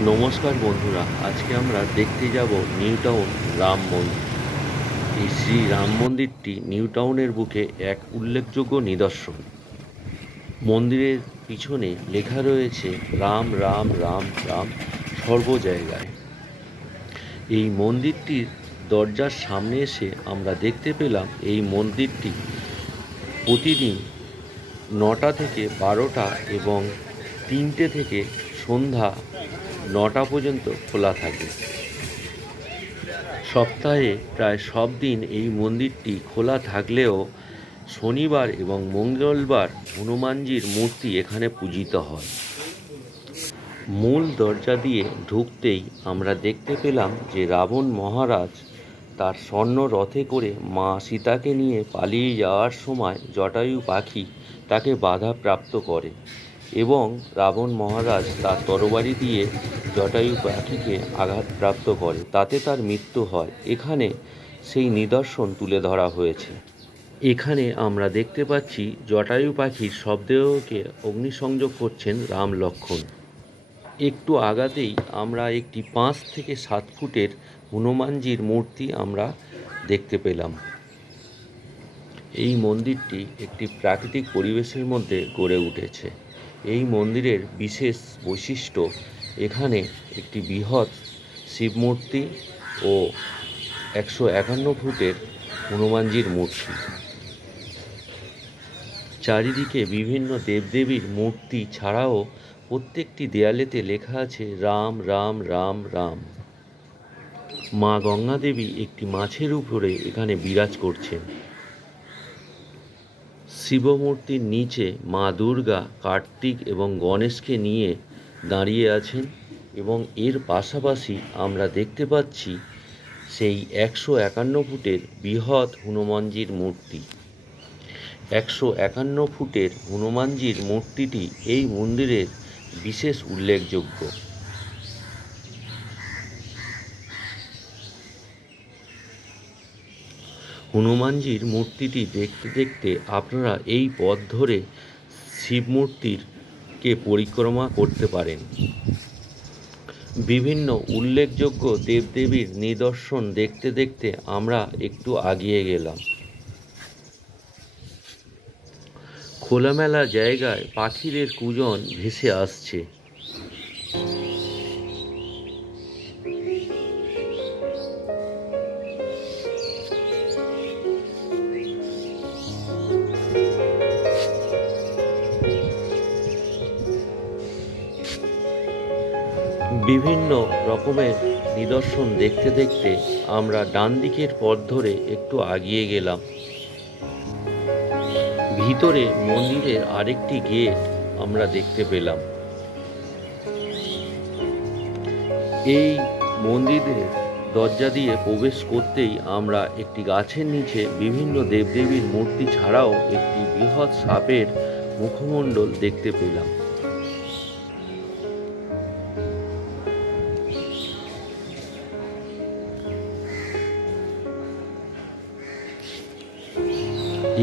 নমস্কার বন্ধুরা, আজকে আমরা দেখতে যাব নিউ টাউন রাম মন্দির। এই শ্রী রাম মন্দিরটি নিউ টাউনের বুকে এক উল্লেখযোগ্য নিদর্শন। মন্দিরের পিছনে লেখা রয়েছে রাম রাম রাম রাম সর্ব জায়গায়। এই মন্দিরটির দরজার সামনে এসে আমরা দেখতে পেলাম এই মন্দিরটি প্রতিদিন 9টা থেকে 12টা এবং 3টে থেকে সন্ধ্যা 9টা পর্যন্ত খোলা থাকে। সপ্তাহে প্রায় সব দিন এই মন্দিরটি খোলা থাকলেও শনিবার এবং মঙ্গলবার হনুমানজির মূর্তি এখানে পূজিত হয়। মূল দরজা দিয়ে ঢুকতেই আমরা দেখতে পেলাম যে রাবণ মহারাজ তার স্বর্ণ রথে করে মা সীতাকে নিয়ে পালিয়ে যাওয়ার সময় জটায়ু পাখি তাকে বাধা প্রাপ্ত করে এবং রাবণ মহারাজ তার তরবারি দিয়ে জটায়ু পাখিকে আঘাতপ্রাপ্ত করে, তাতে তার মৃত্যু হয়। এখানে সেই নিদর্শন তুলে ধরা হয়েছে। এখানে আমরা দেখতে পাচ্ছি জটায়ু পাখির শবদেহকে অগ্নিসংযোগ করছেন রাম লক্ষ্মণ। একটু আগাতেই আমরা একটি 5 থেকে 7 ফুটের হনুমানজির মূর্তি আমরা দেখতে পেলাম। এই মন্দিরটি একটি প্রাকৃতিক পরিবেশের মধ্যে গড়ে উঠেছে। এই মন্দিরের বিশেষ বৈশিষ্ট্য, এখানে একটি বৃহৎ শিব মূর্তি ও 151 ফুটের হনুমানজির মূর্তি। চারিদিকে বিভিন্ন দেবদেবীর মূর্তি ছাড়াও প্রত্যেকটি দেয়ালেতে লেখা আছে রাম রাম রাম রাম। মা গঙ্গা দেবী একটি মাছের উপরে এখানে বিরাজ করছেন। শিবমূর্তির নিচে মা দুর্গা কার্তিক এবং গণেশকে নিয়ে দাঁড়িয়ে আছেন এবং এর পাশাপাশি আমরা দেখতে পাচ্ছি সেই 151 ফুটের বৃহৎ হনুমানজির মূর্তি। 151 ফুটের হনুমানজির মূর্তিটি এই মন্দিরের বিশেষ উল্লেখযোগ্য। হনুমানজির মূর্তিটি দেখতে দেখতে আপনারা এই পথ ধরে শিব মূর্তিরকে পরিক্রমা করতে পারেন। বিভিন্ন উল্লেখযোগ্য দেবদেবীর নিদর্শন দেখতে দেখতে আমরা একটু আগিয়ে গেলাম। খোলামেলা জায়গায় পাখিদের কূজন ভেসে আসছে। বিভিন্ন রকমের নিদর্শন দেখতে দেখতে আমরা ডান দিকের পথ ধরে একটু আগিয়ে গেলাম। ভিতরে মন্দিরের আরেকটি গেট আমরা দেখতে পেলাম। এই মন্দিরের দরজা দিয়ে প্রবেশ করতেই আমরা একটি গাছের নিচে বিভিন্ন দেবদেবীর মূর্তি ছাড়াও একটি বৃহৎ সাপের মুখমণ্ডল দেখতে পেলাম।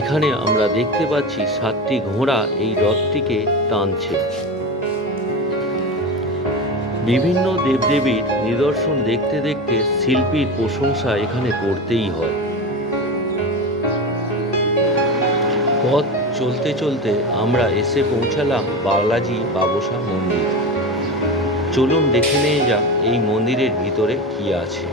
এখানে আমরা দেখতে পাচ্ছি 7টি ঘোড়া এই রথটিকে টানছে। বিভিন্ন দেবদেবীর নিদর্শন দেখতে দেখতে শিল্পীর প্রশংসা এখানে করতেই হয়। পথ চলতে চলতে আমরা এসে পৌঁছালাম বালাজি বাবসা মন্দির। চলুন দেখে নিয়ে যাক এই মন্দিরের ভিতরে কি আছে।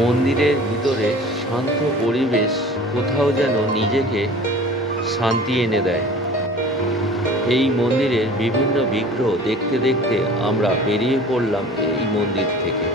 মন্দিরের ভিতরে শান্ত পরিবেশ কোথাও যেন নিজেকে শান্তি এনে দেয়। এই মন্দিরের বিভিন্ন বিগ্রহ দেখতে দেখতে আমরা বেরিয়ে পড়লাম এই মন্দির থেকে।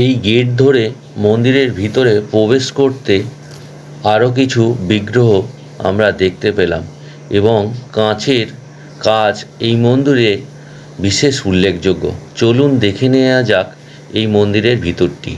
এই গেট ধরে মন্দিরের ভিতরে প্রবেশ করতে আরও কিছু বিগ্রহ আমরা দেখতে পেলাম এবং কাঁচের কাজ এই মন্দিরে বিশেষ উল্লেখযোগ্য। চলুন দেখে নেওয়া যাক এই মন্দিরের ভিতরটি।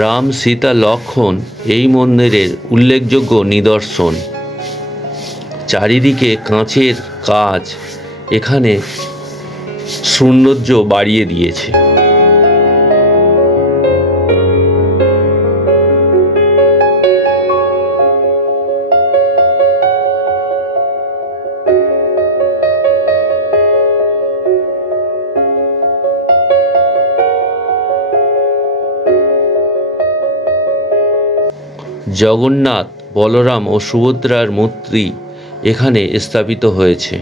রাম, সীতা, লক্ষ্মণ এই মন্দিরের উল্লেখযোগ্য নিদর্শন। চারিদিকে কাঁচের কাজ এখানে সৌন্দর্য বাড়িয়ে দিয়েছে। জগন্নাথ, বলরাম ও সুভদ্রার মূর্তি এখানে স্থাপিত হয়েছে।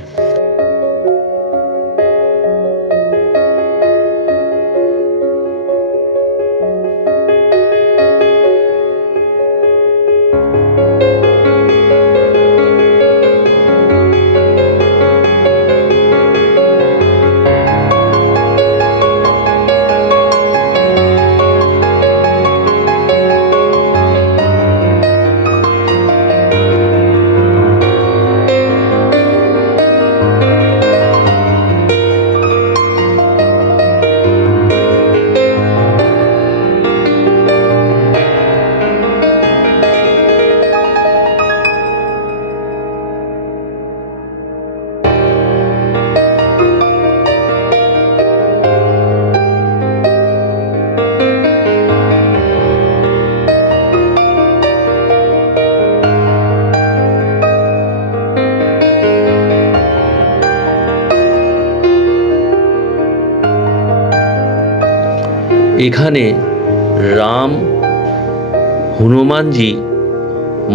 এখানে রাম, হনুমানজি,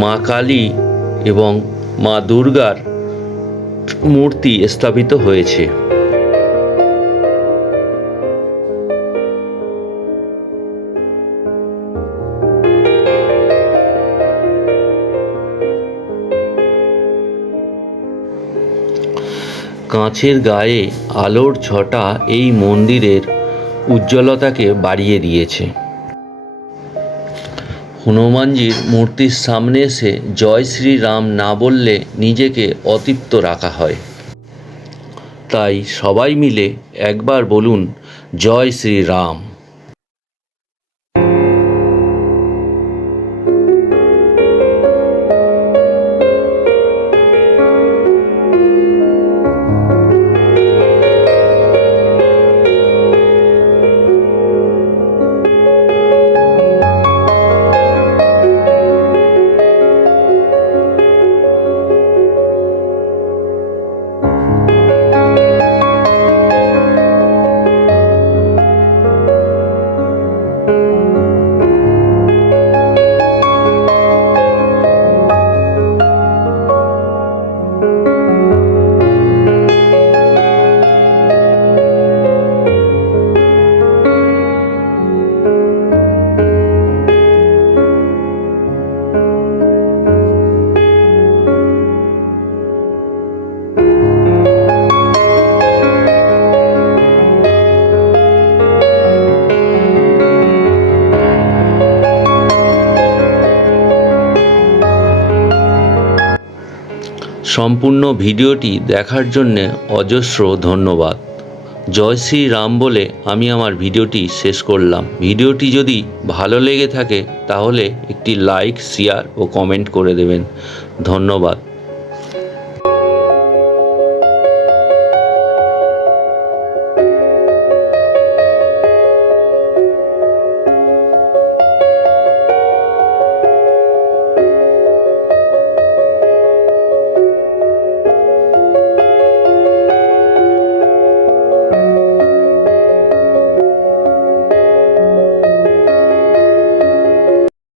মা কালী এবং মা দুর্গার মূর্তি স্থাপিত হয়েছে। কাঁচের গায়ে আলোর ছটা এই মন্দিরের উজ্জ্বলতাকে বাড়িয়ে দিয়েছে। হনুমানজির মূর্তির সামনে এসে জয় শ্রীরাম না বললে নিজেকে অতৃপ্ত রাখা হয়। তাই সবাই মিলে একবার বলুন জয় শ্রীরাম। সম্পূর্ণ ভিডিওটি দেখার জন্যে অজস্র ধন্যবাদ। জয় শ্রীরাম বলে আমি আমার ভিডিওটি শেষ করলাম। ভিডিওটি যদি ভালো লেগে থাকে তাহলে একটি লাইক, শেয়ার ও কমেন্ট করে দেবেন। ধন্যবাদ।